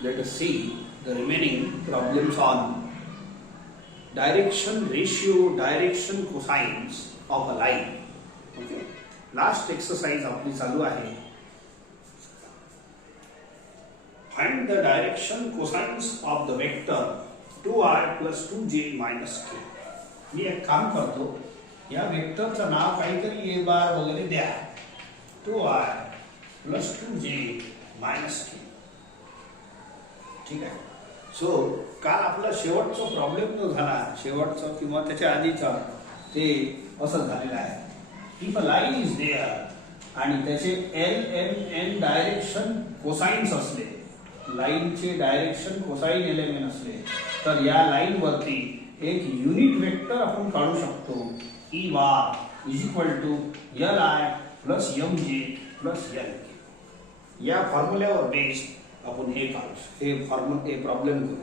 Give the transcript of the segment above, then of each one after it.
Let us see the remaining problems on direction ratio, direction cosines of a line. Okay. Last exercise आपली चालू आहे. Find the direction cosines of the vector 2i plus 2j minus k. मी एक काम करतो, या वेक्टरचं नाव काहीतरी a बार वगैरे द्या. 2i plus 2j minus k. ठीक आहे. सो काल आपला शेवटचा प्रॉब्लेम जो झाला, शेवटचा किंवा त्याच्या आधीचा, ते असं झालेलं आहे. If a line is there आणि त्याचे L M N direction cosines असले, लाईनचे डायरेक्शन कोसाइन एलिमेंट असले, तर या लाईन वरती एक युनिट वेक्टर आपण काढू शकतो. E bar is equal to L I plus M J plus L K. या फॉर्म्युल्यावर बेस्ड आपण हे काढू, हे प्रॉब्लेम करू.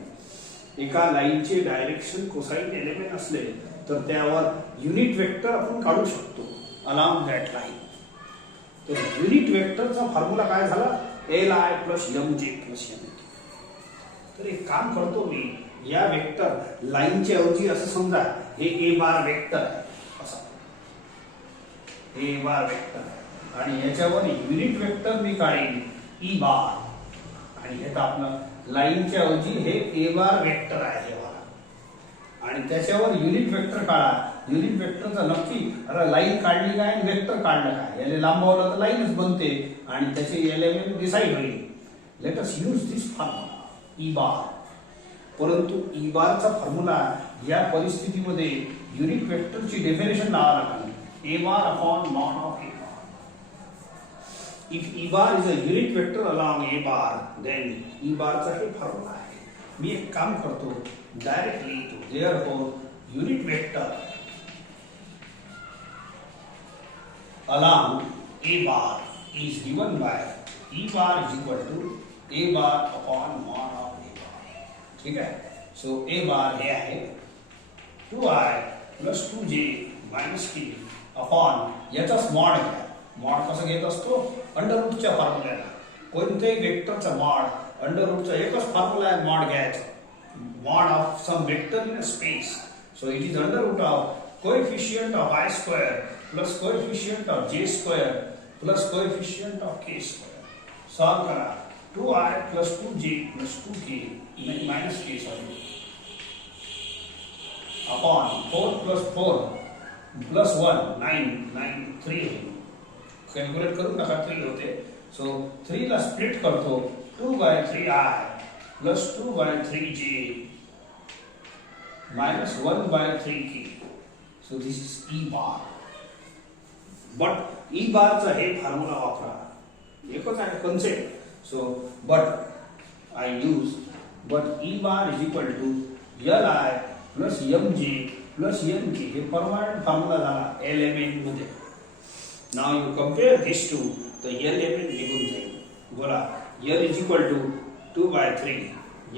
एका लाईनचे डायरेक्शन कोसाइन एलिमेंट असले तर त्यावर युनिट वेक्टर आपण काढू शकतो अलॉंग दॅट लाईन. तर युनिट वेक्टरचा फॉर्म्युला काय झाला? L I plus M J plus M K. तर एक काम करतो मी, या वेक्टर लाईनच्या ऐवजी असं समजा हे ए बार वेक्टर आहे, असं ए बार वेक्टर, आणि याच्यावर युनिट वेक्टर मी काढेन ई बार, आणि हे आपलं लाईनच्या ऐवजी हे ए बार वेक्टर आहे आणि त्याच्यावर युनिट वेक्टर काढा. युनिट वेक्टरचं नक्की अरे लाईन काढली काय आणि वेक्टर काढलं काय, याला लांबवलं तर लाईनच बनते आणि त्याचे एलिमेंट डिसाइड होईल. लेट अस यूज दिस फॉर्म्युला ई बार. परंतु ई बारचा फॉर्म्युला या परिस्थितीमध्ये युनिट वेक्टरची डेफिनेशन लावावी लागेल. A bar upon not of A. If E bar is a unit vector along A bar, then E bar चा हे फॉर्म्युला आहे. मी एक काम करतो, डायरेक्टली लिहितो. Therefore, unit vector along A bar is given by E bar is equal to A bar upon mod of A bar. ठीक आहे. So A bar हे आहे 2i plus 2j minus k upon याचाच mod घ्या. Mod कसं घेत असतो? Under रूटच्या फॉर्म्युल्याला. कोणत्याही वेक्टरचा मॉड अंडर रूटचा एकच फॉर्म्युला आहे, मॉड घ्यायचा. Mod of some vector in a space. So it is under root of coefficient of i square plus coefficient of j square plus coefficient of k square. Solve करा. 2i plus 2j plus 2k minus k sorry upon 4 plus 4 plus 1 9 9 3 calculate करून नका 3 होते. So 3 ला split करतो. 2/3i plus 2/3j minus 1/3k. So this is E bar. But E बारचा हे formula वापरा, एकच आहे concept. So but I use but E bar is equal to L I plus M J plus M K. हे permanent formula झाला element मध्ये. Now you compare these two, the L element निघून जाईल. बोला L is equal to 2/3,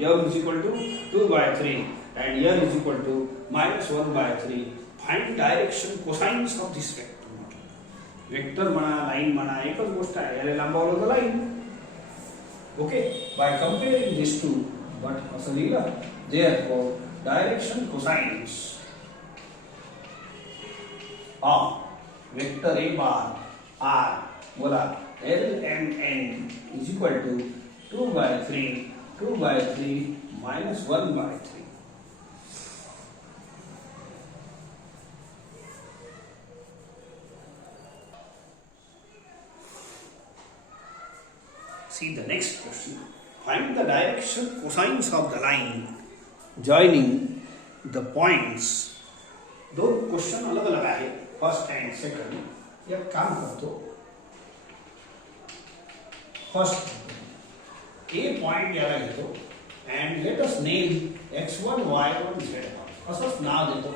M is equal to 2/3 and L is equal to minus 1/3. Find direction cosines of this vector. Vector म्हणा, line म्हणा, एकच गोष्ट आहे. याला लांबवलं तर line. Okay. By comparing this to, but असं लिहिलं. Therefore, direction cosines of vector A bar are, बोला L M N is equal to 2/3 minus 1/3. See the next question. Find the direction cosines of the line joining the points. दोन question अलग अलग आहे, first and second. एक काम करतो, first A point याला घेतो and let us name x1 y1 z1 असंच नाव देतो.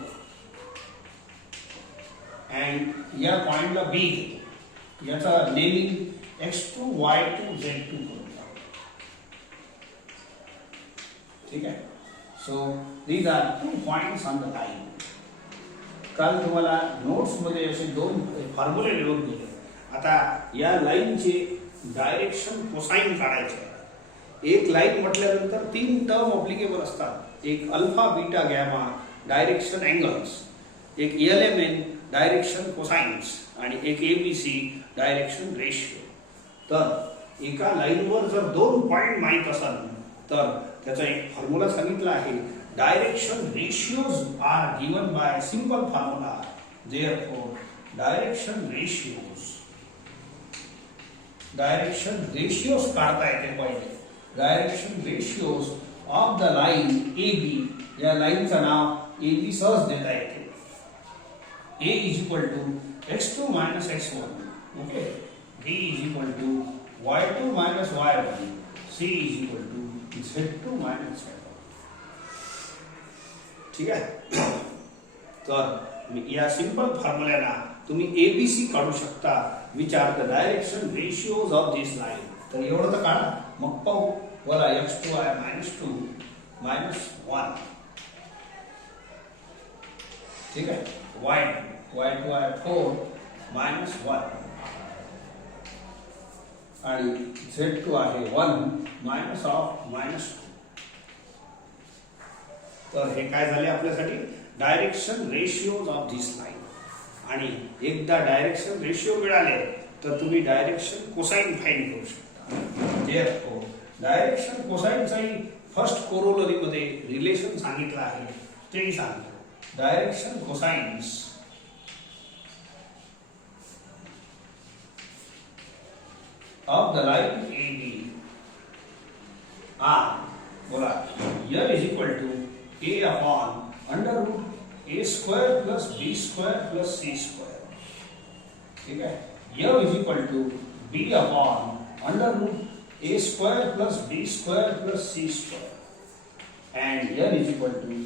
अँड या पॉइंटला बी घेतो, याचा नेमिंग x2 y2 z2 करून. ठीक आहे. So these are 2 points on the line. काल तुम्हाला नोट्स मध्ये असे 2 फॉर्म्युले लिहून दिले. आता या लाईनचे डायरेक्शन कोसाइन काढायचे. एक लाईन म्हटल्यानंतर 3 टर्म अप्लिकेबल असतात. एक alpha beta gamma direction angles, एक LMN डायरेक्शन कोसाइन्स आणि एक ABC डायरेक्शन रेशियो. तर एका लाईनवर जर 2 पॉइंट माहित असेल तर त्याचा एक फॉर्म्युला सांगितला आहे. Direction ratios are given by simple formula. Therefore, direction ratios काढता येते पहिले. Direction ratios of the line AB, या लाईनचं नाव AB सहज देता येते. A is equal to x2 minus x1, okay. B is equal to y2 minus y1. C is equal to z2 minus z1. ठीक आहे. तर या सिंपल फॉर्म्युल्याला तुम्ही ABC काढू शकता. Which are the direction ratios of this line. तर एवढं तर काढा, मग पाहू. बोला x2 minus 2 minus 1. ठीक आहे. y2 आहे 4 minus 1 आणि z2 आहे 1 minus of minus 2. तर हे काय झाले आपल्यासाठी? Direction ratios of this line. आणि एकदा डायरेक्शन रेशियो मिळाले तर तुम्ही डायरेक्शन कोसाइन फाइंड करू शकता. Therefore, डायरेक्शन कोसाइनचाही फर्स्ट कोरोलरी मध्ये रिलेशन सांगितलं आहे, तेही सांगतो. Direction cosines of the line AB are, बोला, L is equal to A upon under root A square plus B square plus C square. ठीक है. L is equal to B upon under root A square plus B square plus C square. And L is equal to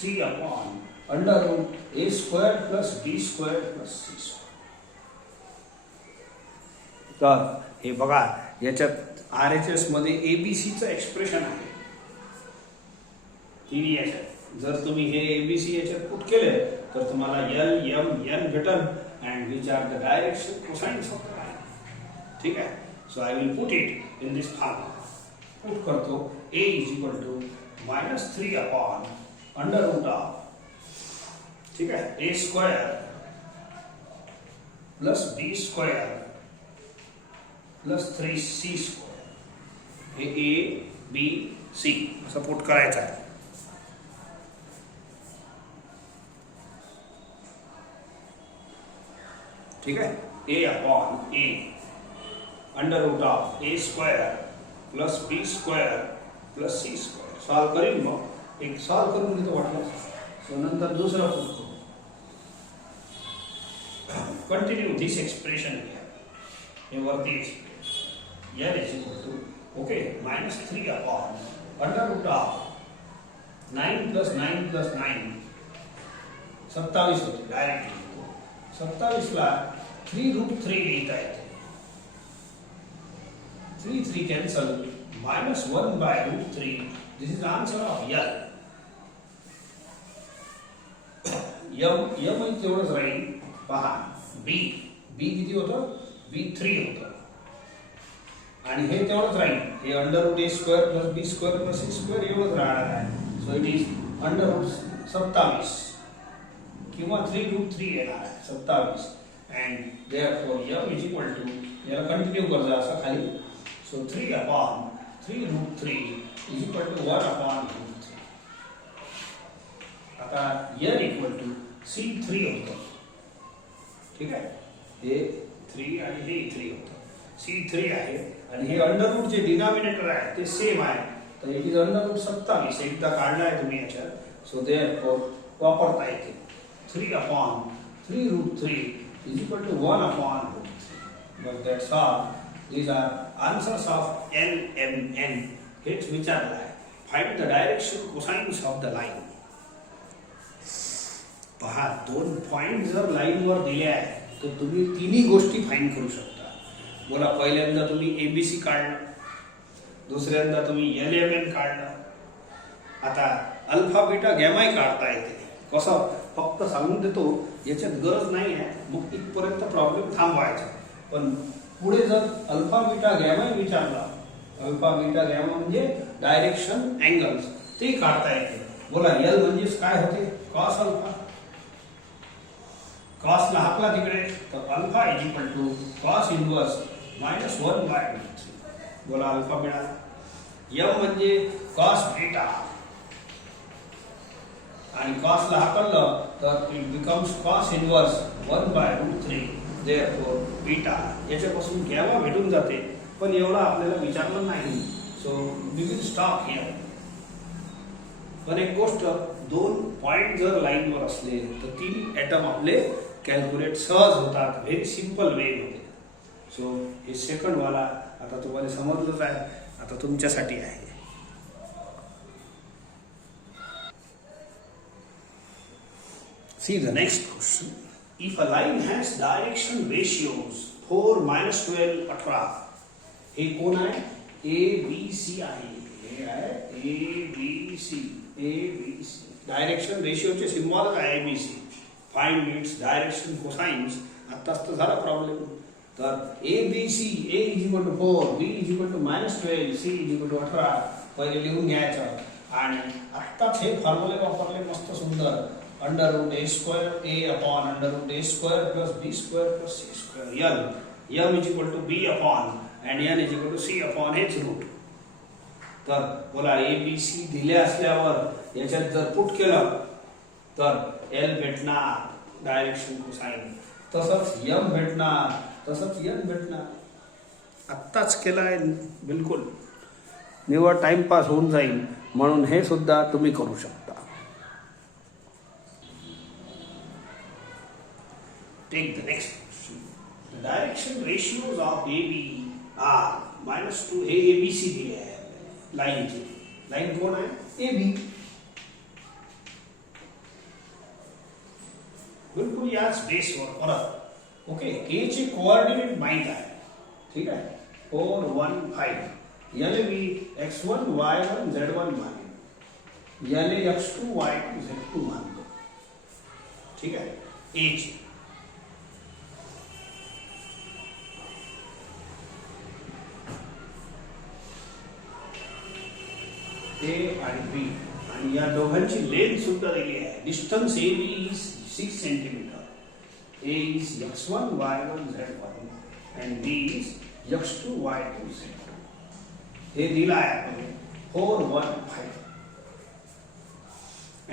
C upon under root A square plus B square plus C square. तर हे बघा, याच्यात RHS मध्ये ABC चं expression आहे. तिन्ही याच्यात जर तुम्ही हे ABC याच्यात पुट केले तर तुम्हाला L, M, N भेटल. And which are the direction cosines of the line. ठीक आहे. So I will put it in this form. Put करतो. A is equal to -3 upon under root of, ठीक आहे, A square plus B square plus 3C square. हे A, B, C असं पुट करायचं आहे. ठीक आहे. A upon A under root of A square plus B square plus C square. Solve करीन मग. एक सॉल्व करून घेतो वाटलं. सो नंतर दुसरा पुट करू. कंटिन्यू दिस एक्सप्रेशन घ्या. हे वरती L is equal to, okay, -3 upon under root of 9 plus 9 plus 9 27 होते डायरेक्टली. 27 ला 3√3 लिहिता येते. 3 cancel. -1/√3. This is answer of L. M तेवढंच राहील. पहा, B किती होतं? B 3 होतं. आणि हे तेवढंच राहील. हे under root A square plus B square plus C square एवढंच राहणार आहे. So it is under root 27 किंवा 3√3 येणार आहे. 27. And therefore M is equal to, याला कंटिन्यू कर जा असं खाली. सो 3 upon 3√3 is equal to 1 upon √3. आता L इक्वल टू C3 होतं. ठीक आहे. हे 3 आणि हे 3 होतं. C3 आहे. आणि हे अंडर रूट जे डिनॉमिनेटर आहे ते सेम आहे. तर इट इज अंडर रूट 27. एकदा काढला आहे तुम्ही याच्यात. सो देअरफॉर वापरता येते. 3 upon 3√3 is equal to 1 upon √3. But that's all. These are answers of LMN. हेच विचारलं आहे. Find the direction cosines of the line. पहा, 2 पॉइंट जर लाईनवर दिले आहे तर तुम्ही तिन्ही गोष्टी फाइंड करू शकता. बोला, पहिल्यांदा तुम्ही ABC काढलं, दुसऱ्यांदा तुम्ही LMN काढलं, आता अल्फा बीटा गॅमाही काढता येते. कसं? फक्त सांगून देतो, याच्यात गरज नाही आहे. मग इथपर्यंत प्रॉब्लेम थांबवायचा. पण पुढे जर अल्फा बीटा गॅमाही विचारला अल्फा बीटा गॅमा म्हणजे डायरेक्शन अँगल्स ते काढता येते. बोला एल म्हणजेच काय होते कॉस अल्फा. कॉसला हाकला तिकडे तर alpha is equal to cos inverse -1/√3. बोला अल्फा मिळाला. एम म्हणजे कॉस बीटा आणि कॉसला हाकललं तर it becomes cos inverse 1/√3. Therefore beta याच्यापासून गॅमा भेटून जाते. पण एवढा आपल्याला विचारलं नाही. So we will stop here. पण एक गोष्ट, दोन पॉइंट जर लाईनवर असले तर 3 ॲटम आपले कॅल्क्युलेट सहज होतात. व्हेरी सिंपल वे मध्ये. सो हे सेकंड वाला आता तुम्हाला समजलंच आहे. आता तुमच्यासाठी आहे. See the next question. If a line has direction ratios 4, -12, 18. हे कोण आहे? A, B, C आहे. हे आहे A, B, C. A, B, C. Direction रेशिओचे सिम्बॉल आहे A, B, C. Find its direction cosines. आत्ताच तर झाला प्रॉब्लेम. तर A, B, C. A is equal to 4, B is equal to -12, C is equal to 18. पहिले लिहून घ्यायचं. आणि आत्ताच हे फॉर्म्युले वापरले मस्त सुंदर. √a² A upon √a² plus b² plus c². m is equal to b upon and n is equal to c upon h रूट. तर बोला ए बी सी दिले असल्यावर याच्यात जर पुट केलं तर एल भेटणार डायरेक्शन कोसाइन. तसंच एम भेटणार, तसंच एन भेटणार. आत्ताच केलाय बिलकुल. निवड टाइमपास होऊन जाईल म्हणून हे सुद्धा तुम्ही करू शकता. Take the next question. The direction ratios of AB are -2. हे ABC दिले आहे लाईनचे. लाईन कोण आहे? AB. बिलकुल याच बेसवर परत. ओके. के चे कोऑर्डिनेट माहित आहे. ठीक आहे. 4, 1, 5. याले मी x1, y1, z1 मानेन. याले x2, y2, z2 मानतो. ठीक आहे. A चे A आणि B आणि या दोघांची लेंथ सुद्धा दिली आहे. Distance AB is 6 centimetre. A is x1, y1, z1 and B is x2, y2, z2. हे दिला आहे आपल्याला 4, 1, 5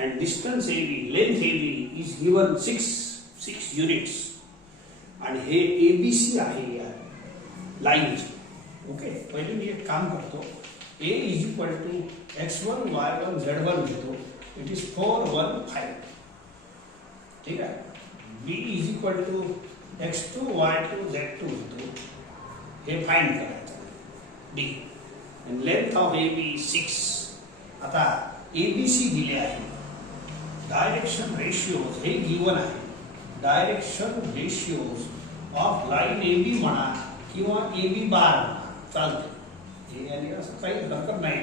and distance AB, length AB is given 6 units आणि हे ABC आहे या लाईनचे. ओके. पहिले मी एक काम करतो. A is equal to x1, y1, z1 घेतो. It is 4, 1, 5. ठीक आहे. B is equal to x2, y2, z2 घेतो. हे फाइंड करायचं. D. And length of AB is 6. आता ABC दिले आहे. डायरेक्शन रेशिओज हे गिवन आहे. Direction ratios of line AB म्हणा किंवा AB बार म्हणा चालते. यानी असं काही हरकत नाही.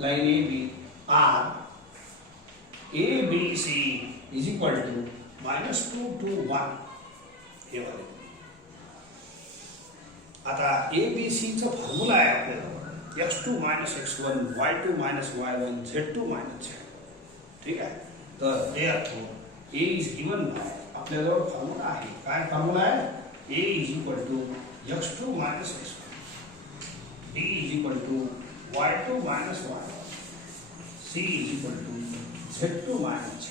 Line A B are A B C is equal to -2 to 1 हे वाले. आता ए बी सी चा फॉर्म्युला आहे आपल्याला x2 - x1 y2 - y1 z2 - z. ठीक आहे. तर therefore A is given by आपल्याजवळ फॉर्म्युला आहे. काय फॉर्म्युला आहे? A is equal to x2 - x1 D is equal to y2 - y1. C is equal to z2 - z.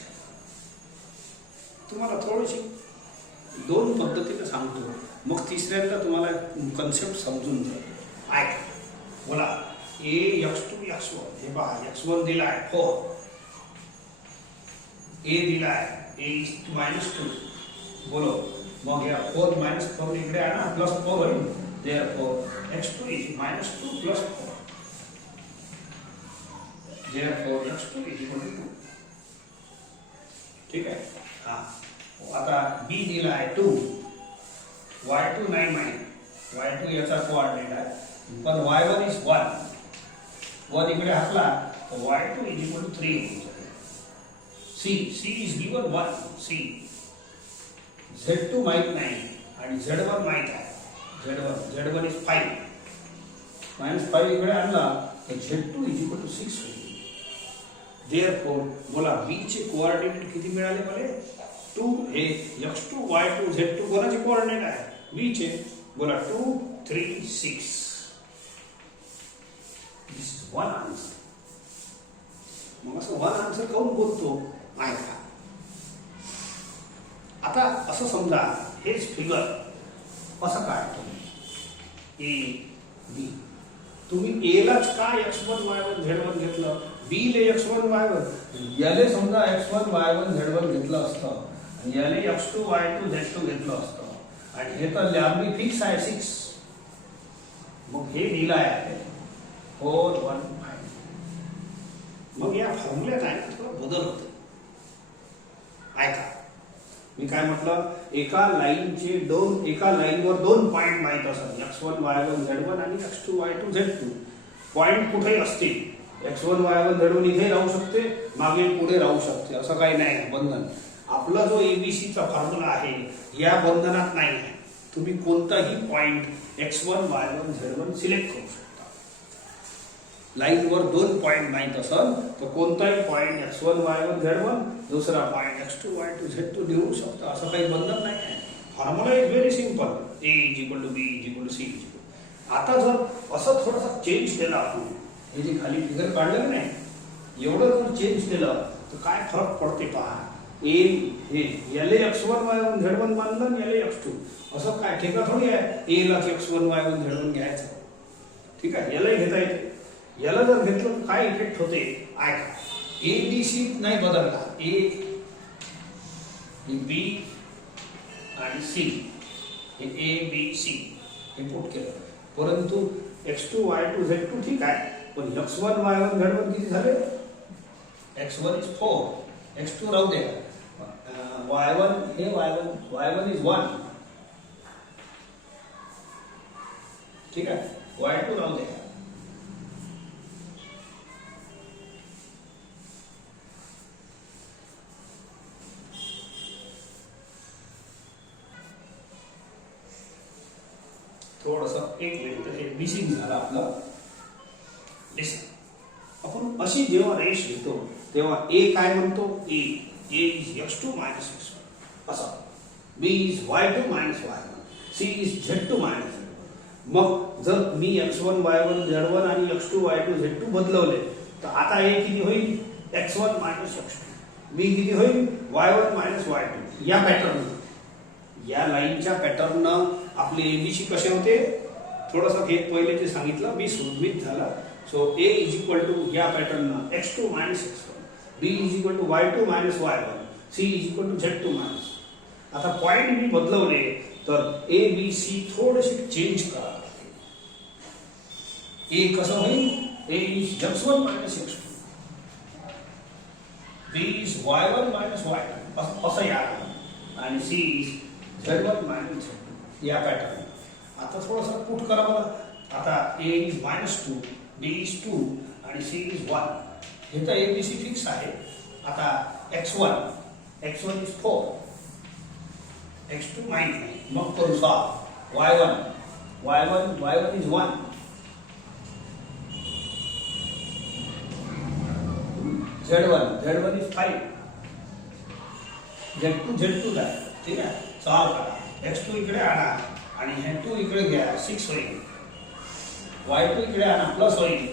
तुम्हाला थोडीशी दोन पद्धतीने सांगतो. मग तिसऱ्यांदा तुम्हाला कन्सेप्ट समजून जाईल. ऐका. बोला A x2 x1. हे पहा x1 दिला आहे 4. A दिला आहे A is -2. बोलो मग या 4 - 4 इकडे आणा +4 होईल. Therefore, x2 is -2 plus 4. Therefore, x2 is equal to 2. ठीक आहे. हाँ. आता b दिला आहे 2. y2 नाही माहित. y2 याचा कोऑर्डिनेट आहे. पण y1 is 1. 1 इकडे हाकला तर y2 is equal to 3 होईल. C is given 1. C. Z2 माहित नाही आणि Z1 माहित आहे. Z1 is 5. -5 इकडे आणला तर Z2 6 होईल. देअरफॉर बोला b चे कोऑर्डिनेट किती मिळाले मला? 2 हे x2 y2 z2 कोणाचे कोऑर्डिनेट आहे? b चे. बोला 2 3 6. दिस इज वन आन्सर. मग असं वन आन्सर काऊन बोलतो ऐका. आता असं समजा हेच फिगर असं काढतो ए बी. तुम्ही ए लाच का x1 y1 z1 घेतलं, बी ले x1 y1, याले समजा x1 y1 z1 घेतलं असतं आणि याले x2 y2 z2 घेतलं असतं आणि हे तर लांबी फिक्स आहे 6. मग हे दिलं आहे 4 1 5. मग या फॉर्म्युल्यात आहे थोडा बदल होतो. ऐका मी काय म्हटलं, एका लाईनवर दोन पॉइंट माहित असतात, x1 y1 z1 आणि x2 y2 z2. पॉइंट कुठेही असतील, x1 y1 z1 इथे राहू शकते, मागे पुढे राहू शकते, असं काही नाही बंधन. आपला जो एबीसीचा फॉर्म्युला आहे या बंधनात नाही आहे. तुम्ही कोणताही point x1 y1 z1 select करू शकता. लाईनवर दोन पॉइंट माहित असेल तर कोणताही पॉइंट x1 y1 z1, दुसरा पॉइंट x2 y2 z2 निवडू शकता. असं काही बंधन नाही आहे. Formula is very simple. a b c. आता जर असं थोडंसं चेंज केलं आपण, हे जे खाली फिगर काढलं नाही एवढं जर चेंज केलं तर काय फरक पडते पहा. ए हे याले x1 y1 z1 मानलं आणि याले x2, असं काय ठेका थोडी आहे ए ला x1 y1 z1 घ्यायचं. ठीक आहे, यालाही घेता येते. याला जर घेतलं तर काय इफेक्ट होते ऐका. ए बी सी नाही बदलला, ए बी आणि सी हे ए बी सी हे पुट केलं, परंतु x2 y2 z2 ठीक आहे, पण x1 y1 z1 किती झाले? x1 is 4, x2 राहू द्या, y1 हे y1 is 1. ठीक आहे, y2 राहू द्या. थोडस एक मिनिट हे मिसिंग झालं आपलं. आपण अशी जेव्हा रेष घेतो तेव्हा ए काय म्हणतो, ए इज x2 minus x1 असा, b is y2 minus y1, c is z2 minus z1. मग जर मी x1 y1 z1 आणि x2 y2 z2 बदलवले तर आता ए किती होईल? x1 minus x2. b किती होईल? y1 minus y2. या पॅटर्न, या लाईनच्या पॅटर्न आपले एबीसी कसे होते थोडंसं हे पहिले ते सांगितलं मी सुरळीत झाला. So A is equal to या pattern x2 minus x1, b is equal to y2 minus y1, c is equal to z2 minus. आता पॉइंट मी बदलवले तर ए बी सी थोडेसे चेंज करा. ए कसं होईल? A is x1 minus x2, b is y1 minus y2 असं या, आणि c is z1 minus z2 या पॅटर्न. आता थोडंसं पुट करा मला. आता a इज -2, b इज 2 आणि c इज 1. हे तर एबीसी फिक्स आहे. आता x1 इज 4, x2 माहित नाही, मग करू solve. y1 is 1, z1 is 5, z2 आहे. ठीक आहे, सॉल्व करा. x2 इकडे आणा आणि हे 2 इकडे घ्या, 6 होईल. y2 इकडे आणा, प्लस होईल.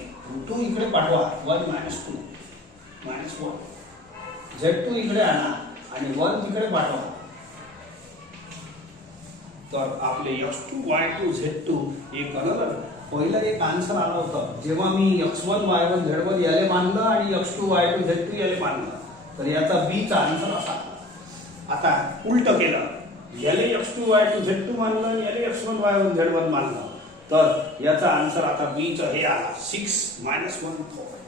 2 इकडे पाठवा, 1 minus 2 minus 1. z2 इकडे आणा आणि 1 तिकडे पाठवा. तर आपले x2 y2 z2 एक आलं. पहिलं एक आन्सर आलं होतं जेव्हा मी x1 y1 z1 याले मानलं आणि x2 y2 z2 याले मानलं, तर याचा b चा आन्सर असा. आता उलट केलं, याले x2 y2 z2 मानलं आणि याले x1 y1 z1 मानलं, तर याचा आन्सर आता b चा हे आला 6 minus 1 4.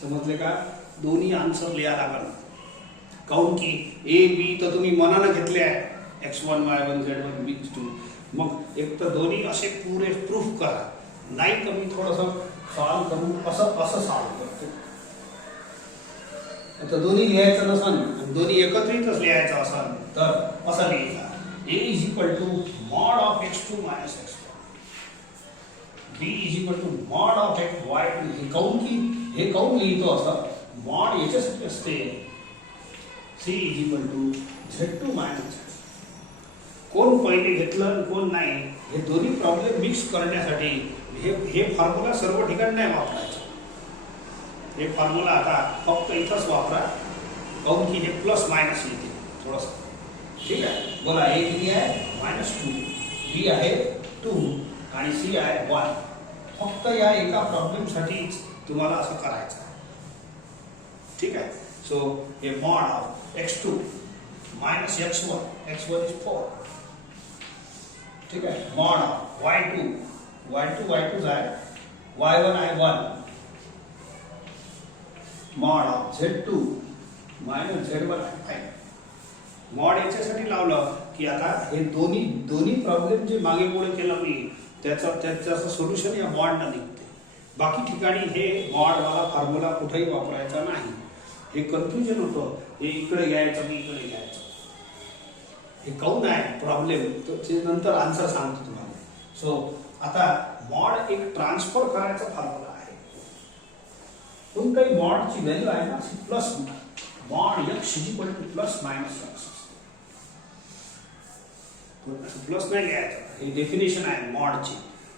समजले का? दोन्ही आन्सर लिहा लागल. काऊन की ए बी तर तुम्ही मनानं घेतले आहे, x1 y1 z1 b2. मग एक तर दोन्ही असे पुरे प्रूफ करा, नाही तर मी थोडंसं सॉल्व करून असं सॉल्व करतो. तर दोन्ही लिहायचं नसेल आणि दोन्ही एकत्रितच लिहायचं असेल तर असं लिहायचं. A is equal to mod of x2 minus x1. B is equal to mod of y2. हे काउन लिहितो असं mod याच्यासाठी असते C is equal to z2 minus z. कोण पहिले घेतलं आणि कोण नाही हे दोन्ही प्रॉब्लेम मिक्स करण्यासाठी हे फॉर्म्युला सर्व ठिकाणी नाही वापरायचं. हे फॉर्म्युला आता फक्त इथंच वापरा काउन की हे प्लस मायनस येते थोडंसं. ठीक आहे. बोला A किती आहे -2, B आहे 2 आणि C आहे 1. फक्त या एका प्रॉब्लेमसाठीच तुम्हाला असं करायचं आहे. ठीक आहे. सो हे mod of x2 minus x1 is 4. ठीक आहे. मॉड ऑफ y2 आहे y1 आहे 1. Mod of z2 minus z1 आहे 5. मॉड याच्यासाठी लावलं की आता हे दोन्ही प्रॉब्लेम जे मागे पुढे केलं मी त्याचं सोल्युशन या मॉडनं निघते. बाकी ठिकाणी हे मॉडवाला फॉर्म्युला कुठेही वापरायचा नाही. हे कन्फ्युजन होतं. हे इकडे घ्यायचं मी इकडे घ्यायचं. हे काऊन आहे प्रॉब्लेम ते नंतर आन्सर सांगतो तुम्हाला. सो आता मॉड एक ट्रान्सफर करायचा फॉर्म्युला आहे. कोणत्याही मॉडची व्हॅल्यू आहे ना plus mod x plus minus x. Plus नाही घ्यायचं. हे डेफिनेशन आहे मॉडची.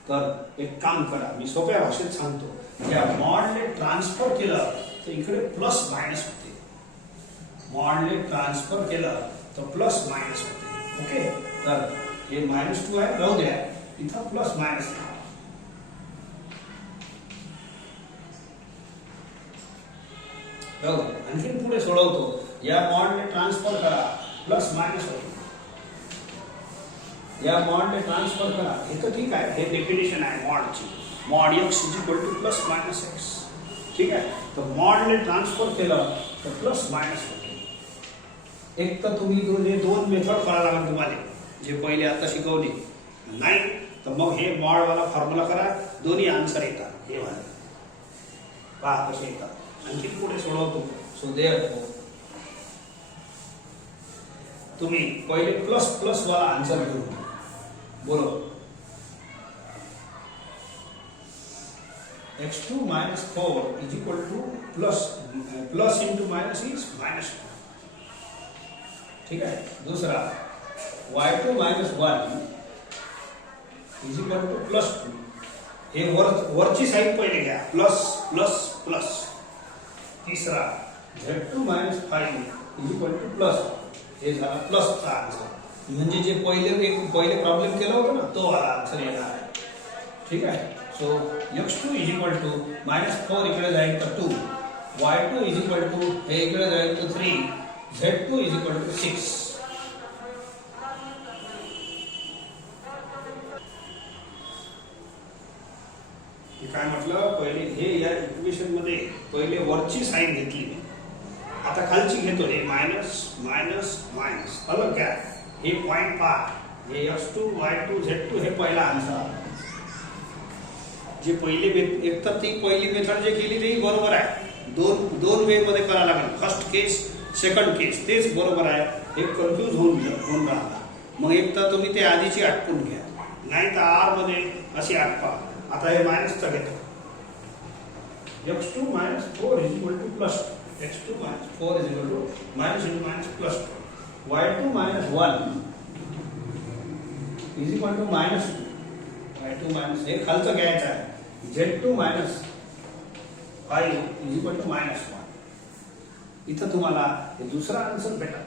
तर एक काम करा मी सोप्या भाषेत सांगतो. या मॉडने ट्रान्सफर केलं तर इकडे प्लस मायनस होते. मॉडने ट्रान्सफर केलं तर प्लस मायनस होते. ओके. तर हे -2 आहे राहू द्या. इथं प्लस मायनस आणखी पुढे सोडवतो. या मॉडने ट्रान्सफर करा प्लस मायनस होतो. या मॉडने ट्रान्सफर करा. हे तर ठीक आहे. हे डेफिनेशन आहे मॉडची. Mod x plus minus x. ठीक आहे. तर मॉडने ट्रान्सफर केलं तर प्लस मायनस होते. एक तर तुम्ही दोन मेथड करायला लागेल तुम्हाला जे पहिले आता शिकवले. नाही तर मग हे मॉडवाला फॉर्म्युला करा. दोन्ही आन्सर येतात. हे वाले पहा कसे येतात. आणखी पुढे सोडवतो. सो देअरफॉर तुम्ही पहिले प्लस वाला आन्सर घेऊ. बोलो x2 minus 4 is equal to plus into minus is minus 2. ठीक है. दूसरा y2 minus 1 is equal to plus 2. हे वरची साइड पहिले घ्या प्लस. तीसरा z2 minus 5 is equal to plus. हे झाला प्लसचा आन्सर. म्हणजे जे पहिले प्रॉब्लेम केला होता ना तो वाला आन्सर येणार आहे. ठीक आहे. So x2 is equal to -4 इकडे जाईल तर 2, y2 is equal to हे इकडे जाईल तर 3, z2 is equal to 6. काय म्हटलं पहिले हे या इक्वेशन मध्ये पहिले वरची साइन घेतली. आता खालची घेतो. हे मायनस अलग घ्या. हे पॉइंट पहा. हे x2 y2 z2 हे पहिला आन्सर. जे पहिले एक तर ती पहिली मेथड जे केली ते बरोबर आहे. दोन वे मध्ये करायला लागेल. फर्स्ट केस सेकंड केस तेच बरोबर आहे. एक कन्फ्यूज होऊन राहिला. मग एक तर तुम्ही ते आधीची आटपून घ्या नाही तर आर मध्ये अशी आटपा. आता हे मायनसचा घेतो. x2 minus 4 is equal to plus 2. x2 minus 4 is equal to minus into minus plus 2. y2 minus 1 is equal to minus 2. y2 minus हे खालचं घ्यायचं आहे. z2 minus 5 is equal to minus 1. इथं तुम्हाला हे दुसरा आन्सर भेटेल.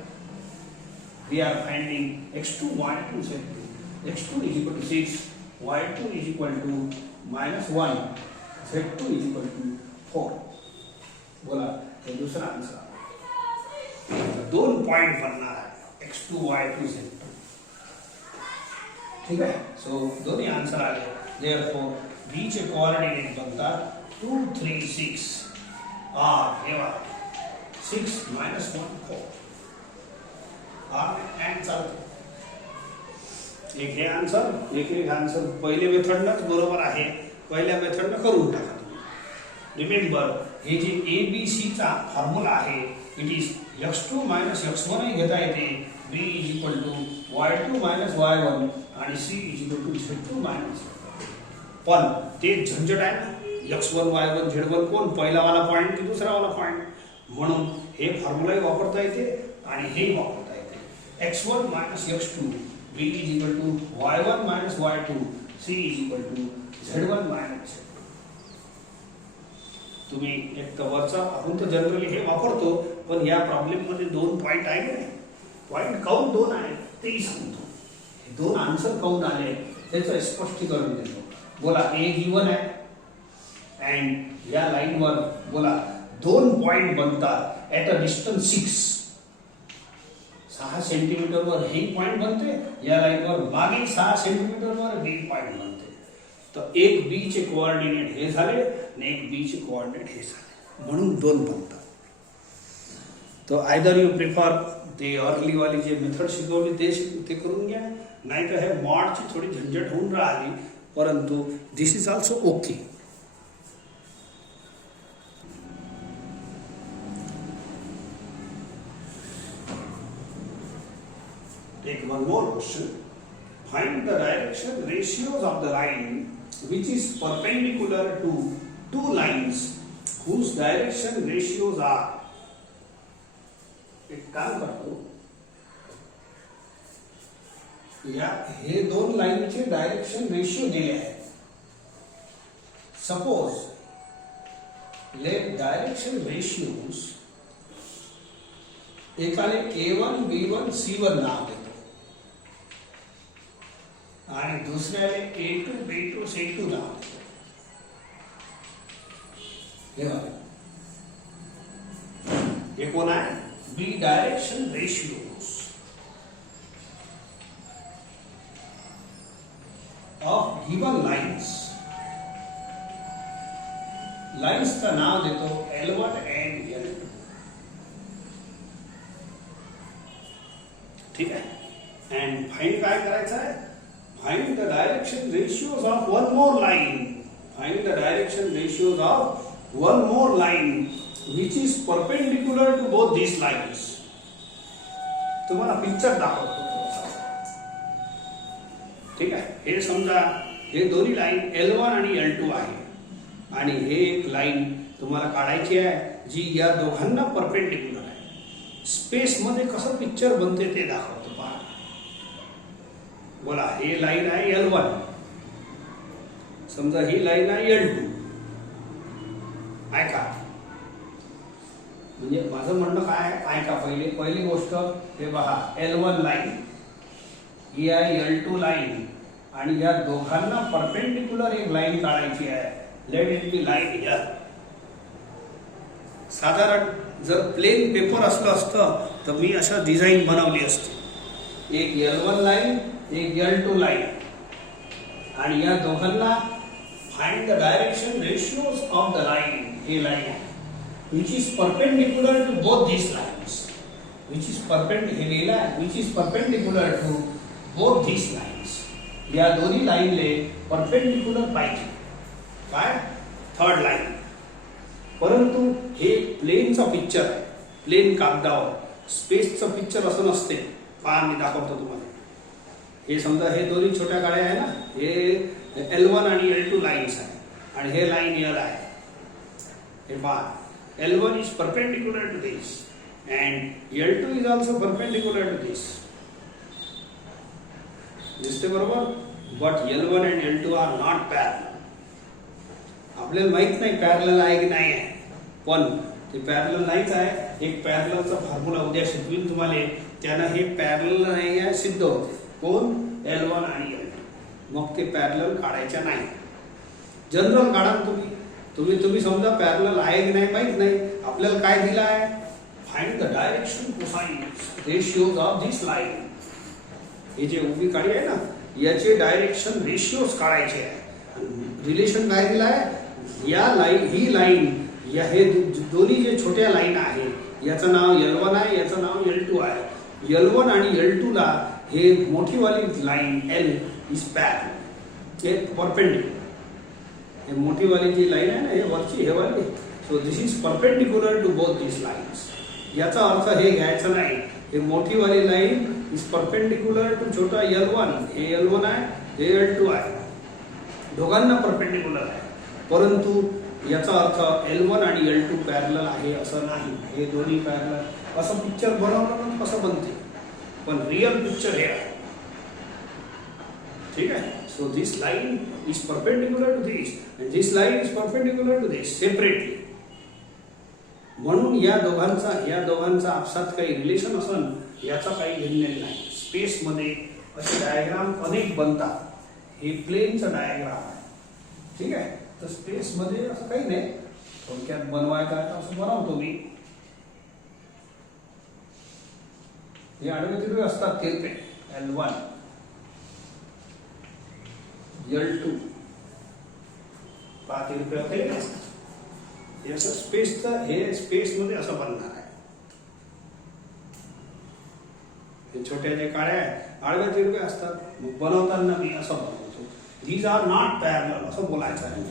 We are finding x2 y2 z2. x2 is equal to 6, y2 is equal to minus 1, z2 is equal to 4. बोला हे दुसरा आन्सर. दोन पॉइंट बनणार आहे x2 y2 z2. ठीक आहे. सो दोन्ही आन्सर आले. देअरफॉर b चे कोऑर्डिनेट बनतात 2 3 6 r हे वा 6 minus 1 4 r and चालतो. एक हे आन्सर एक आन्सर पहिले मेथडनंच बरोबर आहे. पहिल्या मेथडनं करून टाका. रिमेंबर हे जे ABC चा फॉर्म्युला आहे it is x2 minus x1 ही घेता येते B is equal to y2 minus y1 आणि C is equal to z2 minus. पण ते झंझट आहे ना, x1 y1 z1 कोण पहिला वाला पॉइंट की दुसरा वाला पॉइंट, म्हणून हे फॉर्म्युलाही वापरता येते आणि हे वापरता येते. x1 minus x2 B is equal to y1 minus y2 C is equal to z1 minus z2. तुम्ही एक तर वरचा आपण तर जनरली हे वापरतो, पण या प्रॉब्लेम मध्ये दोन पॉइंट आहे ना, पॉइंट काऊन दोन आहे तेही सांगतो. दोन आन्सर काऊन आले त्याचं स्पष्टीकरण देतो. बोला ए गिवन आहे अँड या लाईनवर बोला दोन पॉइंट बनतात ऍट अ डिस्टन्स 6 सेंटीमीटरवर हे पॉइंट बनते, या लाईनवर मागे 6 सेंटीमीटरवर बी पॉइंट बनते. तर एक बी चे कोऑर्डिनेट हे झाले आणि एक बी चे कोऑर्डिनेट हे झाले, म्हणून दोन बनतात. तो आयदर यू प्रिफर ते अर्ली वाली जे मेथड शिकवली ते करून घ्या, नाही तर हे मॉडची थोडी झंझट होऊन राहिली, परंतु this is also okay. Take one more question. Find the direction ratios of the line which is perpendicular to two lines whose direction ratios are. एक काम करतो, या हे दोन लाईनचे डायरेक्शन रेशिओ दिले आहे. सपोज लेट डायरेक्शन रेशियोज एकाने A1 B1 C1 नाव देतो आणि दुसऱ्याने A2 B2 C2 नाव देतो. हे कोण आहे? B direction ratios of given lines. Lines का नाम देतो L1 and L2. ठीक है. एंड फाइंड काय करायचं आहे? Find the direction ratios of one more line. Find the direction ratios of one more line which is perpendicular to both these lines. तुम्हाला picture दाखवतो. ठीक आहे. हे समजा हे दोन्ही लाईन L1 आणि L2 आहे आणि हे एक लाईन तुम्हाला काढायची आहे जी या दोघांना परपेंडिक्युलर आहे. स्पेस मध्ये कसं पिक्चर बनते ते दाखवतो. पहा, बोला हे लाईन आहे L1, समजा ही लाईन आहे L2. ऐका, म्हणजे माझं म्हणणं काय आहे ऐका. पहिली गोष्ट हे पहा, L1 लाईन ही आहे L2 लाईन आणि या दोघांना परपेंडिक्युलर एक लाईन काढायची आहे. Let it be line here. साधारण जर प्लेन पेपर असलं असतं तर मी अशा डिझाईन बनवली असती. एक L1 लाईन एक L2 लाईन आणि या दोघांना find the direction ratios of the line. हे लाईन आहे which is perpendicular to both these lines. Which is perpendicular to both these lines. या दोन्ही लाईनले परपेंडिक्युलर पाहिजे. काय? Third line. परंतु हे प्लेनचा पिक्चर आहे, प्लेन कागदावर. स्पेसचं पिक्चर असं नसते. पहा मी दाखवतो तुम्हाला. हे समजा हे दोन्ही छोट्या गाड्या आहे ना, हे L1 आणि L2 लाईन्स आहे आणि हे लाईन L आहे. हे पहा, L1 is perpendicular to this and L2 is also perpendicular to this. दिसते बरोबर? But L1 and L2 are not parallel. आपल्याला माहित नाही पॅरलल आहे की नाही आहे, पण ते पॅरलल नाहीच आहे. एक पॅरललचा फॉर्म्युला उद्या शिकवीन तुम्हाला, त्यानं हे पॅरलल नाही आहे सिद्ध होते. कोण? L1 आणि L2. मग ते पॅरलल काढायच्या नाही. जनरल काढा तुम्ही समजा पॅरलल आहे की नाही माहित नाही. आपल्याला काय दिलं आहे? Find the direction cosines ratios of this line. हे जे उभी काढी आहे ना, याचे डायरेक्शन रेशियोज काढायचे आहे. रिलेशन काय दिलं आहे? या लाईन, ही लाईन, या हे दोन्ही जे छोट्या लाईन आहे याचं नाव L1 आहे, याचं नाव L2 आहे. L1 आणि L2 ला हे मोठी वाली लाईन L इज पॅरलल, हे परपेंडिक्युलर. हे मोठी वाली जी लाईन आहे ना, हे वरची हे वाली, so this is perpendicular to both this lines. याचा अर्थ हे घ्यायचं नाही हे मोठी वाली लाईन इज परपेंडिक्युलर टू छोटा L1, हे L1 आहे, हे L2 आहे, दोघांना परपेंडिक्युलर आहे. परंतु याचा अर्थ L1 आणि L2 पॅरलल आहे असं नाही. हे दोन्ही पॅरलल असं पिक्चर बनवलं ना कसं बनते, पण रिअल पिक्चर हे आहे. ठीक आहे. So this line is perpendicular to this and this line is perpendicular to this separately. म्हणून या दोघांचा आपसात काही रिलेशन असेल याचा काही घेणं नाही. स्पेसमध्ये असे डायग्राम अनेक बनतात. हे प्लेनचं डायग्राम आहे. ठीक आहे. तर स्पेसमध्ये असं काही नाही, थोडक्यात बनवायचं आहे असं बनवतो मी. हे आडवे तिरवे असतात तिरपे L1 L2 पहा तिरपे होते. हे असं स्पेसचं, हे स्पेसमध्ये असं बनणार आहे. हे छोट्या जे काळ्या आडव्या तिरपे असतात, मग बनवताना मी असं बनवतो. दीज आर नॉट पॅरलल असं बोलायचं आहे.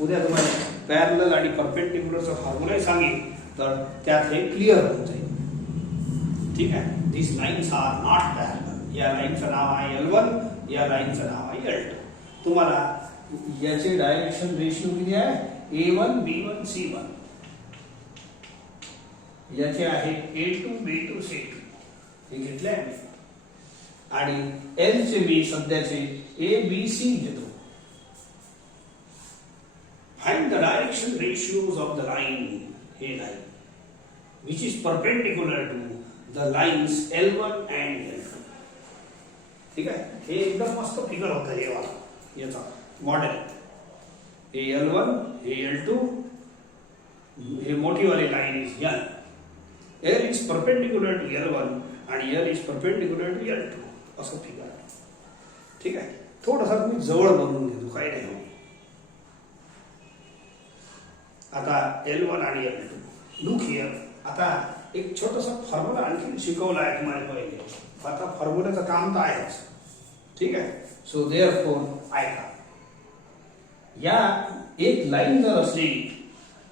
उद्या तुम्हाला पॅरलल आणि परपेंडिक्युलरचा फॉर्म्युला सांगेल तर त्यात हे क्लिअर होऊन जाईल. ठीक आहे. These lines are not parallel. या लाईनचं नाव आहे L1, या लाईनचं नाव आहे L2. तुम्हाला याचे डायरेक्शन रेशिओ किती आहे? A1 B1 C1. याचे आहे A2 B2 C2. हे घेतले आहे मी. आणि L चे मी सध्याचे A B C घेतो. Find the direction ratios of the line, हे line, which is perpendicular to the lines L1 and L2. ठीक आहे. हे एकदम मस्त फिगर होतं हे वाला, याचा मॉडेल. हे L1, हे L2, हे मोठी वाली line is L. L is perpendicular to L1 आणि L is perpendicular to L2 असं फिगर आहे. ठीक आहे. थोडासा मी जवळ बनवून घेतो, काही नाही. आता L1 आणि L2, लुक हिअर. आता एक छोटासा फॉर्म्युला आणखी शिकवला आहे तुम्हाला पहिले. आता फॉर्म्युल्याचं काम तर आहेच. ठीक आहे. सो देअरफॉर ऐका, या एक लाईन जर असली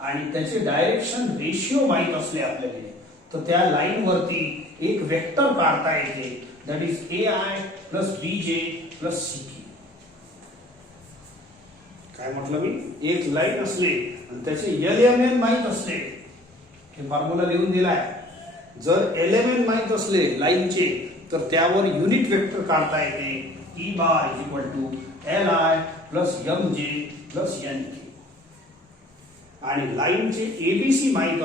आणि त्याचे डायरेक्शन रेशिओ माहित असले आपल्याला, तर त्या लाईन वरती एक वेक्टर काढता येते. That is AI plus BJ plus CK. काय म्हटलं मी? एक लाईन असले आणि त्याचे LMN माहित असले, हे फॉर्म्युला लिहून दिलाय. जर LMN माहित असले लाईनचे तर त्यावर युनिट वेक्टर काढता येते. E bar is equal to Li plus MJ plus NK. आणि लाईनचे ABC माहित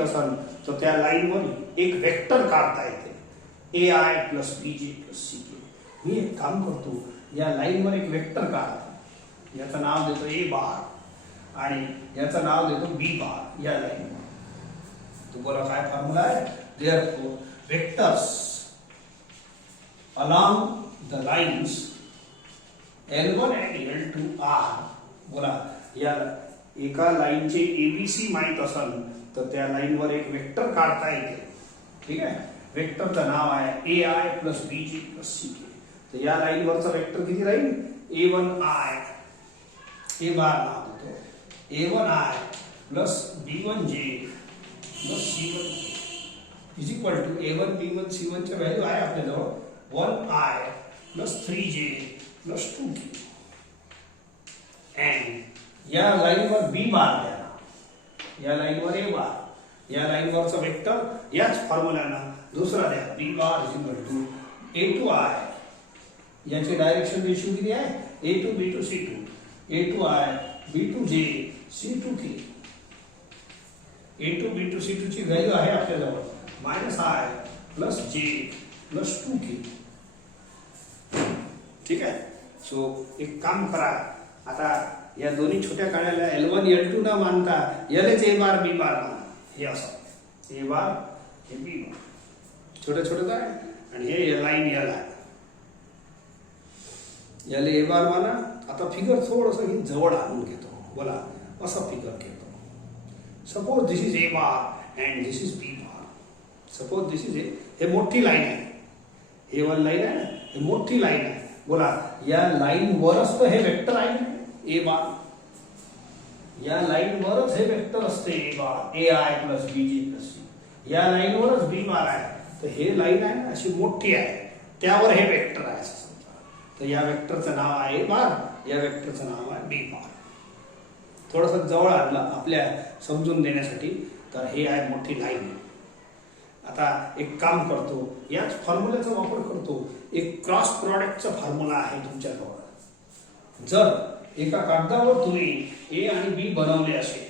असेल, तर त्या लाईनवर एक वेक्टर काढता येते. AI plus BJ plus CK. मी एक काम करतो, या लाईनवर एक वेक्टर काढतो. याचं नाव देतो A बार आणि याचं नाव देतो B बार. या लाईन तुम्हाला काय फॉर्म्युला आहे? Therefore vectors along the lines L1 and L2 are, बोला, या एका लाईनचे ABC माहित असेल तर त्या लाईनवर एक वेक्टर काढता येते. ठीक आहे. वेक्टरचं नाव आहे AI plus BJ plus CK. तर या लाईनवरचा वेक्टर किती राहील? A1I, A बार नाव देतो, A1I plus B1J plus C1 is equal to A1 B1 C1 ची व्हॅल्यू आहे आपल्याजवळ 1I plus 3J plus 2K. And या लाईनवर B बार द्या, या लाईनवर A बार, या लाईनवरचा वेक्टर याच फॉर्म्युल्यानं दुसरा द्या. B bar is equal to A2I. याचे डायरेक्शन रेशिओ किती आहे? A2 B2 C2, A2I B2J C2K. A2 B2 C2 ची व्हॅल्यू आहे आपल्याजवळ -I plus J plus 2K. ठीक आहे. सो एक काम करा, आता या दोन्ही छोट्या काळ्याला L1 L2 न मानता Lच A बार B बार माना. हे असं A बार हे B बार, छोटे छोटे आहे आणि हे लाईन L आहे. याला A बार माना. आता फिगर थोडंसं ही जवळ आणून घेतो. बोला, असा फिगर घेतो. Suppose this is A bar and this is B bar. Suppose this is हे मोठी लाईन आहे, हे वन लाईन आहे ना, हे मोठी लाईन आहे. बोला, या लाईन वरच तर हे वेक्टर आहे A बार. या लाईन वरच हे वेक्टर असते A bar, AI plus BJ plus C. या लाईनवरच बी बार आहे, तर हे लाईन आहे ना अशी मोठी आहे, त्यावर हे वेक्टर आहे असं समजा. तर या वेक्टरचं नाव आहे ए बार, या वेक्टरचं नाव आहे बी बार. थोडंसं जवळ आणलं आपल्या समजून देण्यासाठी. तर हे आहे मोठी लाईन. आता एक काम करतो, याच फॉर्म्युल्याचा वापर करतो. एक क्रॉस प्रॉडक्टचा फॉर्म्युला आहे तुमच्याजवळ. जर एका कागदावर तुम्ही ए आणि बी बनवले असेल,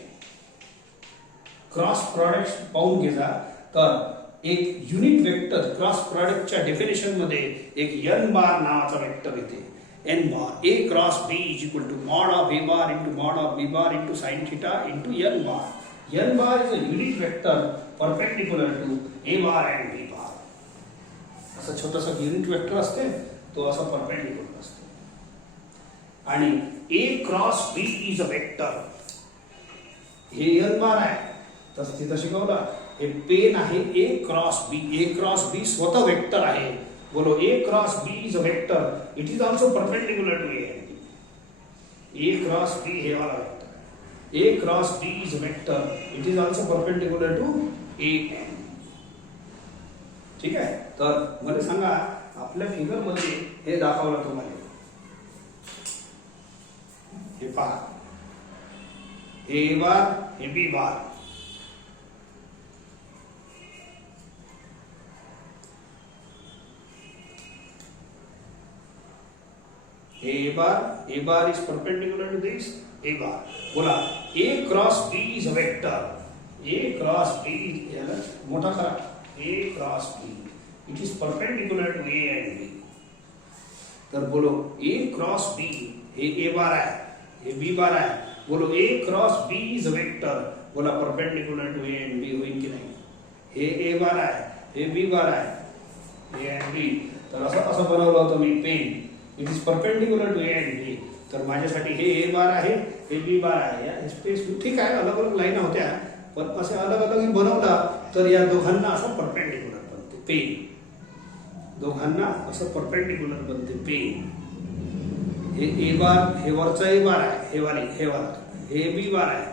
क्रॉस प्रॉडक्ट पाहून घेजा, तर एक युनिट वेक्टर क्रॉस प्रॉडक्टच्या डेफिनेशन मध्ये एक एन बार नावाचा वेक्टर येते. N bar A cross B is equal to mod of A bar into mod of B bar into sine theta into N bar. N bar is a unit vector perpendicular to A bar and B bar. असं छोटासा unit vector असते, तो असा perpendicular असतो. आणि A cross B is a vector, हे N bar आहे, तसं तिथं शिकवलं. हे पेन आहे A cross B. A cross बी स्वतः वेक्टर आहे. बोलो A cross B is a vector, it is also perpendicular to A and B. A cross B हे वाला वेक्टर आहे. A cross B is a vector, it is also perpendicular to A and B. ठीक आहे. तर मला सांगा, आपल्या figure मध्ये हे दाखवलं तुम्हाला. हे पहा, हे ए बार, हे B bar. A bar is perpendicular to this A bar. बोला A cross B is a vector. A cross B याला मोठा करा. A cross B, it is perpendicular to A and B. तर बोलो A cross B हे A bar आहे, हे B bar आहे. बोलो A cross B is a vector. बोला perpendicular to A and B होईल की नाही? हे A bar आहे, हे B bar आहे, A and B. तर असं बनवलं होतं मी pen. It is perpendicular to A and B. तर माझ्यासाठी हे ए बार आहे, हे बी बार आहे. या स्पेस ठीक आहे, अलग अलग लाईन होत्या, पण असे अलग अलग बनवला तर या दोघांना असं परपेंडिक्युलर बनते पेन. दोघांना असं परपेंडिक्युलर बनते पेन. हे ए बार, हे वरचा ए बार आहे, हे वाला हे बी बार आहे.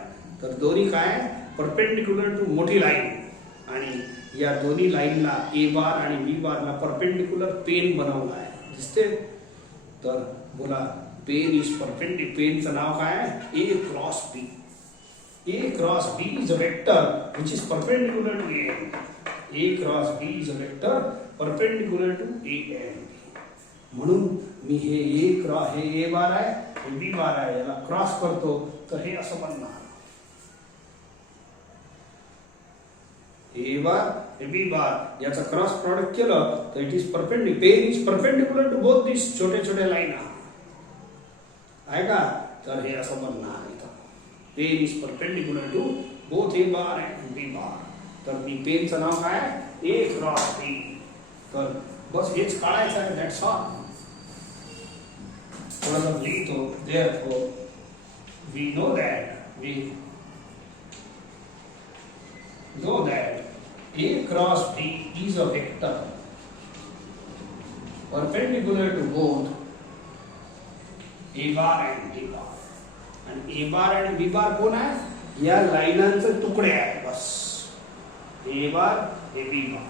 तर दोन्ही काय परपेंडिक्युलर टू मोठी लाईन, आणि या दोन्ही लाईनला ए बार आणि बी बारला परपेंडिक्युलर पेन बनवला आहे. दिसते? तर बोला पेन इज परपेंडिक्युलर. पेनचं नाव काय आहे? A cross B. A cross B is a vector which is perpendicular to A and B. A cross B is a vector perpendicular to A and B. म्हणून मी हे ए बार आहे, हे बी बार आहे, याला क्रॉस करतो तर हे असं बनणार. ए बार, हे बी बार याचा क्रॉस प्रोडक्ट केलं तर it is perpendicular. Pen is perpendicular to both this छोटे छोटे लाईन आहे का? तर हे असं बनणार इथं. Pen is perpendicular to both A bar and B bar. तर मी पेनचं नाव काय? A cross B. तर बस हेच काढायचं आहे. That's all. थोडंसं लिहितो. Therefore we know that A cross B is a vector perpendicular to both A bar and B bar. And A bar and B bar कोण आहे? या लाईनांचे तुकडे आहे बस. A bar, A B bar.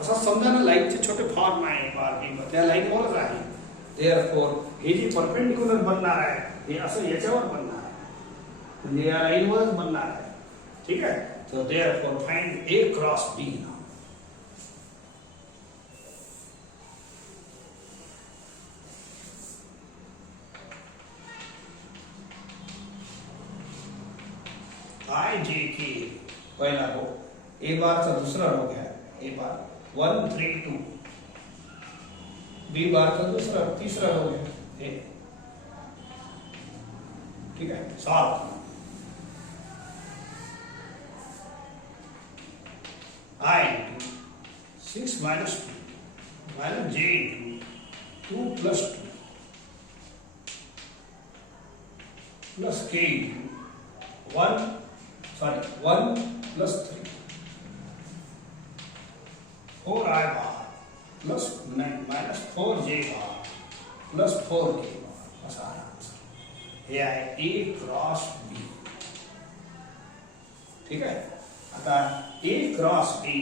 असं समजा ना, लाईनचे छोटे फॉर्म आहे A bar, B bar. त्या लाईनवरच आहे. Therefore हे जे परपेंडिक्युलर बनणार आहे, हे असं याच्यावर बनणार आहे, म्हणजे या लाईनवरच बनणार आहे. ठीक आहे. So therefore find A cross B now. I J K पहला रो, A बार का दूसरा रो है. A bar 1 3 2. B बार का दूसरा तीसरा रो है. ठीक है. Solve. I into 6 minus 2 minus j into 2 plus 2 plus k into 1 plus 3 4i bar plus 9 minus 4j bar plus 4k bar. असा आन्सर. हे आहे A क्रॉस B. ठीक आहे. आता ए क्रॉस बी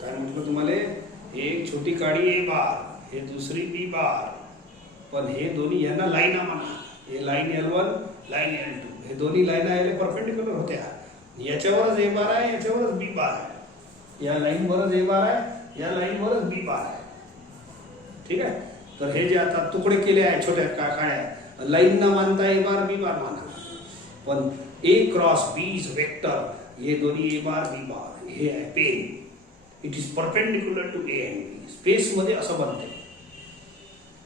काय म्हटलं तुम्हाला, एक छोटी काडी ए बार, हे दुसरी बी बार, पण हे दोन्ही यांना लाईन म्हणा, हे लाईन L1 लाईन L2, हे दोन्ही लाईन याला परपेंडिक्युलर होत्या. याच्यावरच ए बार आहे, याच्यावरच बी बार आहे, या लाईनवरच ए बार आहे, या लाईनवरच बी बार आहे. ठीक आहे. तर हे जे आता तुकडे केले आहे छोट्या काळ्या लाईन ना मानता ए बार बी बार माना, पण A cross B is vector, हे दोन्ही ए बार बी बार, हे आहे pen. It is perpendicular to A and B. Space मध्ये असं बनते,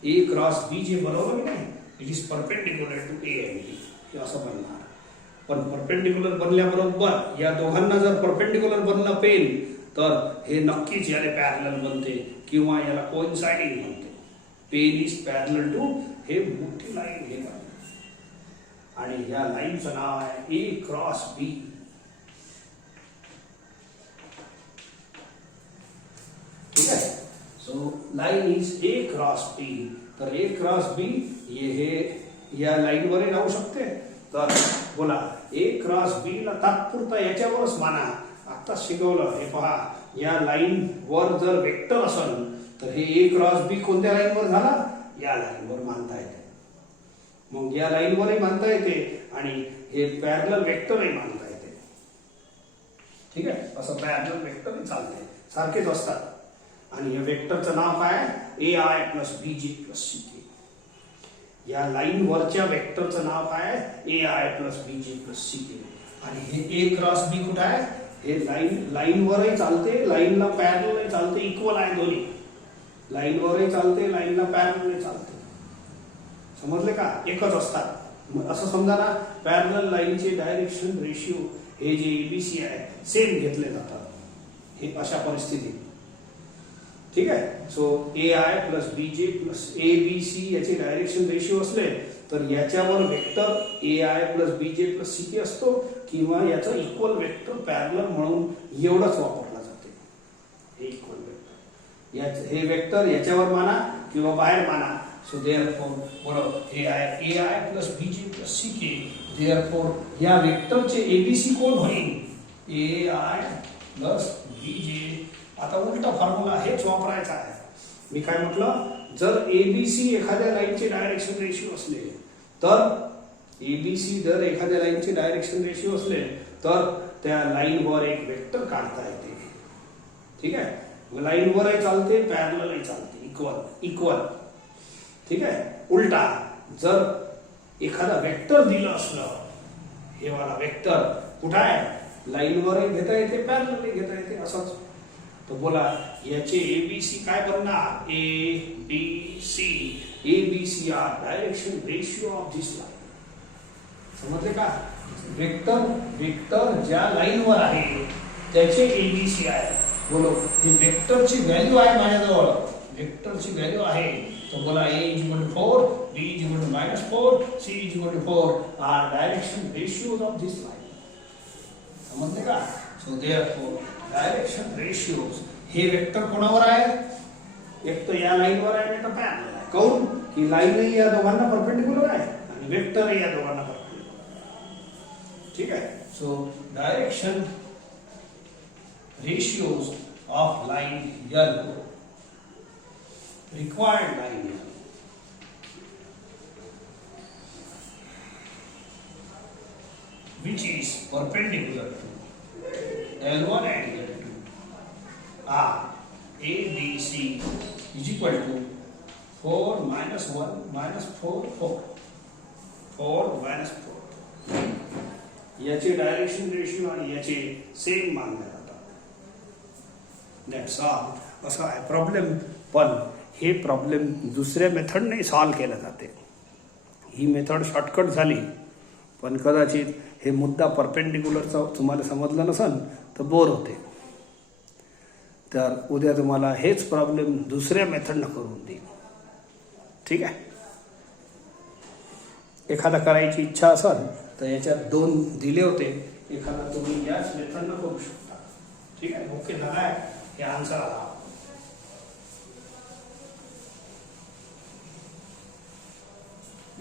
ए क्रॉस बी जे बरोबर नाही, it is perpendicular to A and B, हे असं बनणार. पण परपेंडिक्युलर बनल्याबरोबर या दोघांना जर परपेंडिक्युलर बनलं पेन, तर हे नक्कीच याला पॅरलल बनते किंवा याला कोइन्साइडिंग बनते. पेन इज पॅरलल टू, हे मोठी लाईन हे आणि या लाईनचं नाव आहे ए क्रॉस बी. ठीक आहे. So line is A cross B. तर ए क्रॉस बी हे या लाईनवर राहू शकते. तर बोला ए क्रॉस बी ला तात्पुरता याच्यावरच माना. आता शिकवलं हे पहा, या लाईन वर जर वेक्टर असेल तर हे ए क्रॉस बी कोणत्या लाईनवर झाला, या लाईनवर मानता येते. मग या लाईनवरही मानता येते आणि हे पॅरलल वेक्टरही मानता येते. ठीक आहे. असं पॅरलल वेक्टरही चालते, सारखेच असतात. आणि या वेक्टरचं नाव काय, ए I plus B J plus C के. या लाईन वरच्या वेक्टरचं नाव काय, ए I plus B J plus C के. आणि हे ए क्रॉस बी कुठं आहे, हे लाईन वरही चालते, लाईनला पॅरलल चालते, इक्वल आहे दोन्ही. लाईन वरही चालते, लाईनला पॅरलल चालते. समजले का, एकच असतात. असं समजा ना, पॅरलल लाईनचे डायरेक्शन रेशिओ हे जे एबीसी आहे सेम घेतले जातात, हे अशा परिस्थितीत. ठीक आहे. So A I plus B J plus A B C याचे डायरेक्शन रेशिओ असले तर याच्यावर vector A I plus B J plus C के असतो, किंवा याचा इक्वल वेक्टर पॅरलल म्हणून एवढंच वापरला जाते, हे इक्वल वेक्टर. हे वेक्टर याच्यावर माना किंवा बाहेर माना. सो देअरफॉर बरोबर ए I plus B J plus C K. Therefore या वेक्टरचे एबीसी कोण होईल, ए आय प्लस बी जे. आता उलटा फॉर्म्युला हेच वापरायचा आहे. मी काय म्हटलं, जर एबीसी एखाद्या लाईनचे डायरेक्शन रेशिओ असले तर एबीसी जर एखाद्या लाईनचे डायरेक्शन रेशिओ असले तर त्या लाईनवर एक वेक्टर काढता येते. ठीक आहे. लाईनवरही चालते, पॅरललही चालते, इक्वल. ठीक आहे. उलटा जर एखादा वेक्टर दिलं असलं, हे वाला वेक्टर कुठं आहे, लाईनवरही घेता येते, पॅरललही घेता येते, असंच. तो बोला याचे एबीसी काय बनणार, A B C. ABC are direction ratio of this line. समजले का. वेक्टर ज्या लाईनवर आहे त्याचे एबीसी आहे. बोलो हे वेक्टरची व्हॅल्यू आहे माझ्याजवळ, वेक्टरची व्हॅल्यू आहे. तो बोला A is equal to 4, B is equal to -4, C is equal to 4 are direction ratios of this line. समजले का. सो देअरफॉर डायरेक्शन रेशिओज हे वेक्टर कोणावर आहे, एक तर या लाईनवर आहे, नाही तर पॅरलल आहे. काऊन की लाईनही या दोघांना परपेंडिक्युलर आहे आणि वेक्टरही या दोघांना परपेंडिक्युलर आहे. ठीक आहे. So direction ratios of line L, required line L, which is perpendicular to L1 and L2 are A, B, C is equal to 4 minus 1 minus 4, 4. 4 minus 4. याचे डायरेक्शन रेशिओ आणि याचे सेम मानले जातात. That's all. असा आहे problem. पण हे problem दुसऱ्या मेथडने सॉल्व्ह केले जाते. ही मेथड शॉर्टकट झाली, पण कदाचित हे मुद्दा परपेंडिक्युलरचा तुम्हाला समजलं नसेल तर बोर होते. तर उद्या तुम्हाला हेच प्रॉब्लेम दुसऱ्या मेथडनं करून देईल. ठीक आहे. एखादा करायची इच्छा असेल तर याच्यात 2 दिले होते, एखादा तुम्ही याच मेथडनं करू शकता. ठीक आहे. ओके झाला आहे, हे आन्सर आला.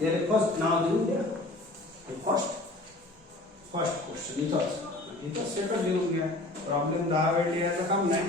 याला फर्स्ट नाव देऊ द्या. फर्स्ट क्वेश्चन इथंच सेटच लिहून घ्या. प्रॉब्लेम 10 वेळ लिहायचं काम नाही.